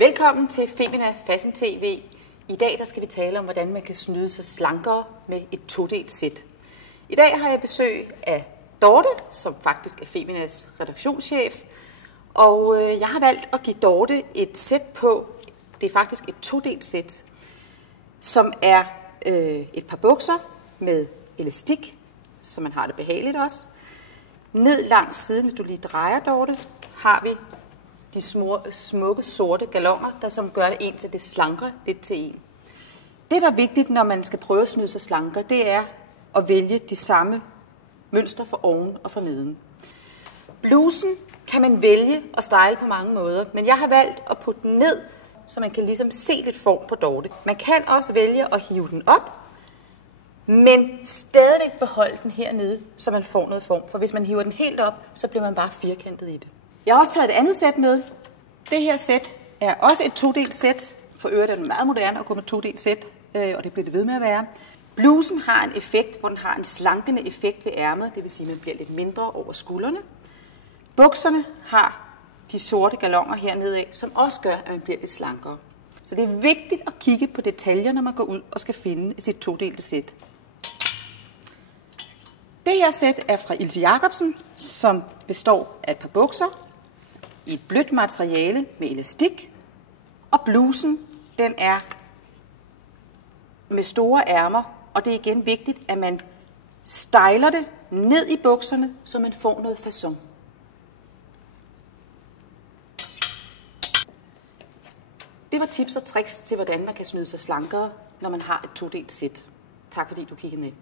Velkommen til Femina Fashion TV. I dag skal vi tale om, hvordan man kan snyde sig slankere med et todelt sæt. I dag har jeg besøg af Dorte, som faktisk er Feminas redaktionschef. Og jeg har valgt at give Dorte et sæt på. Det er faktisk et todelt sæt, som er et par bukser med elastik, så man har det behageligt også. Ned langs siden, hvis du lige drejer, Dorte, har vi de smukke sorte galoner, der som gør det en til det slanker lidt til en. Det, der er vigtigt, når man skal prøve at snyde sig slanker, det er at vælge de samme mønster for oven og for neden. Blusen kan man vælge at style på mange måder, men jeg har valgt at putte den ned, så man kan ligesom se lidt form på Dorte. Man kan også vælge at hive den op, men stadigvæk beholde den hernede, så man får noget form. For hvis man hiver den helt op, så bliver man bare firkantet i det. Jeg har også taget et andet sæt med. Det her sæt er også et todelt sæt. For øvrigt er det meget moderne at gå med todelt sæt, og det bliver det ved med at være. Blusen har en effekt, hvor den har en slankende effekt ved ærmet, det vil sige, at man bliver lidt mindre over skuldrene. Bukserne har de sorte galoner hernede af, som også gør, at man bliver lidt slankere. Så det er vigtigt at kigge på detaljer, når man går ud og skal finde sit todelte sæt. Det her sæt er fra Ilse Jacobsen, som består af et par bukser i et blødt materiale med elastik. Og blusen, den er med store ærmer, og det er igen vigtigt, at man styler det ned i bukserne, så man får noget facon. Det var tips og tricks til, hvordan man kan snyde sig slankere, når man har et todelt sæt. Tak fordi du kiggede med.